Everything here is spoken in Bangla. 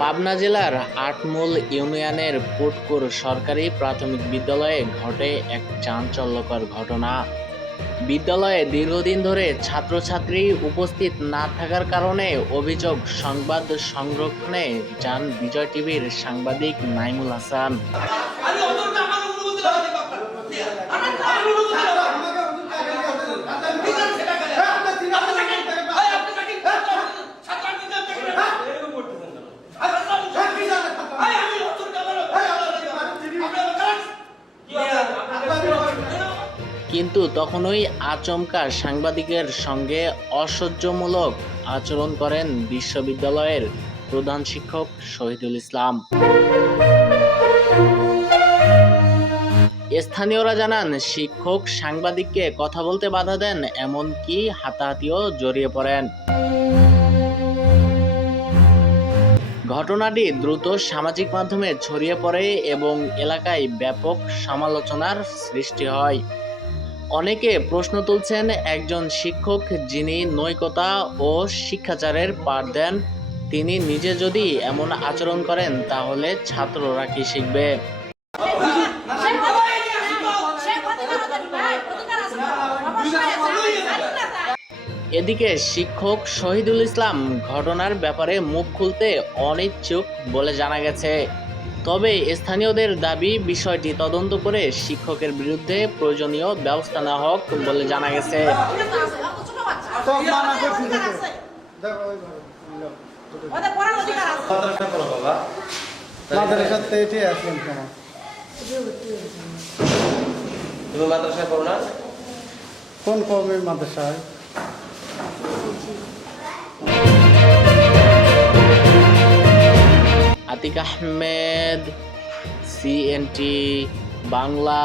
পাবনা জেলার আটমূল ইউনিয়নের পুটকুর সরকারি প্রাথমিক বিদ্যালয়ে ঘটে এক চাঞ্চল্যকর ঘটনা। বিদ্যালয়ে দীর্ঘদিন ধরে ছাত্রছাত্রী উপস্থিত না থাকার কারণে অভিযোগ সংবাদ সংরক্ষণে যান বিজয় টিভির সাংবাদিক নাইমুল হাসান। কিন্তু তখনই আচমকা সাংবাদিকের সঙ্গে অসহ্যমূলক আচরণ করেন বিশ্ববিদ্যালয়ের প্রধান শিক্ষক শহীদুল ইসলাম। স্থানীয়রা জানান, শিক্ষক সাংবাদিককে কথা বলতে বাধা দেন, এমনকি হাতাহাতিও জড়িয়ে পড়েন। ঘটনাটি দ্রুত সামাজিক মাধ্যমে ছড়িয়ে পড়ে এবং এলাকায় ব্যাপক সমালোচনার সৃষ্টি হয়। অনেকে প্রশ্ন তুলছেন একজন শিক্ষক যিনি নৈকতা ও শিক্ষাচারের পাঠ দেন, তিনি নিজে যদি এমন আচরণ করেন, তাহলে ছাত্ররা কি শিখবে? এদিকে শিক্ষক শহীদুল ইসলাম ঘটনার ব্যাপারে মুখ খুলতে অনিচ্ছুক বলে জানা গেছে। তবে স্থানীয়দের দাবি বিষয়টি তদন্ত করে শিক্ষকের বিরুদ্ধে প্রয়োজনীয় ব্যবস্থা নেওয়া হোক বলে জানা গেছে। ছোট বাচ্চা ওদের অধিকার আছে ওদের পড়ার অধিকার আছে মাদ্রাসা করো বাবা মাদ্রাসাতে এটাই আসলাম কেন তুমি মাদ্রাসা করো না? কোন কমের মাদ্রাসায়? আতিক আহমেদ সিএনটি বাংলা